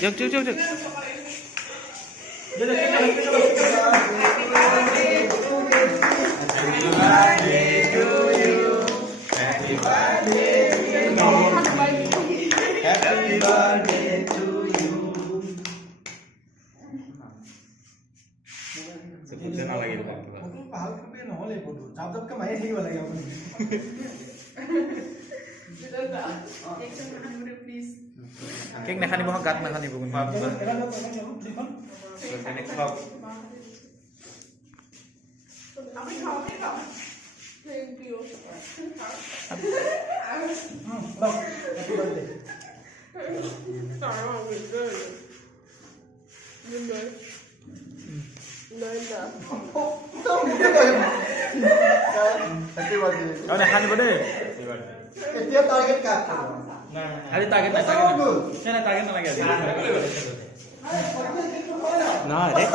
Jog. Kek nak kani boh gat nak kani bukan. Thank you. Kau nak kani boleh? Dia target kat. Ada target nak. Saya nak target nak lagi. Nah, dek.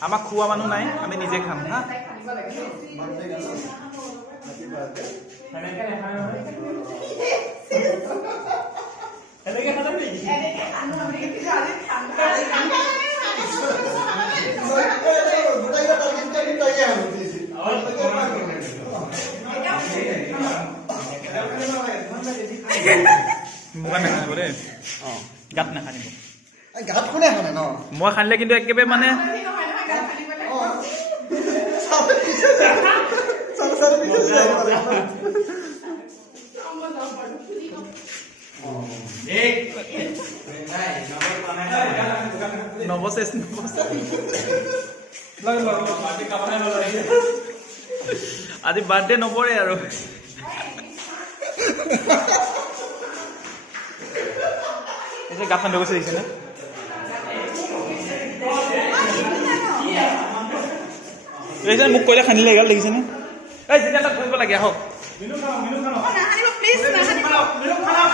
Amak khua manu nai, kami nije kham, ha? Bukan nak boleh. Gat nak kani. Gat kone kane no. Moi khanle kintu ekebe mane Novoses. Adi birthday nobore aro. Ese gafan dogo se dice na. Ese muk koila khani legal legise na. Ei jeta tak kholibo lage ahok. Minu khao. Oh na hani please na hani Minu khao.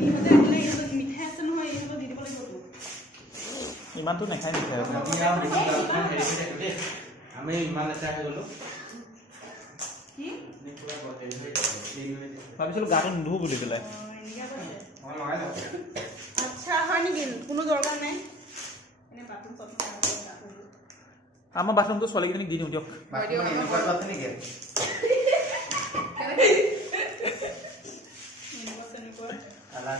নিহতে বলে এটো মিঠা আছে নহয় এটো দি দিব লাগিব ইমান তো নাখাই মিঠা আমি ইমান লেটা হৈ গলো কি ভাবিছিলো গাটো নুধু বুলি পেলাই আচ্ছা হয় নেকি কোনো দৰকাৰ নাই এনে বাথৰুম আমাৰ বাথৰুমটো ছোৱালীকেইজনীক দি দিওঁ দিয়ক আলা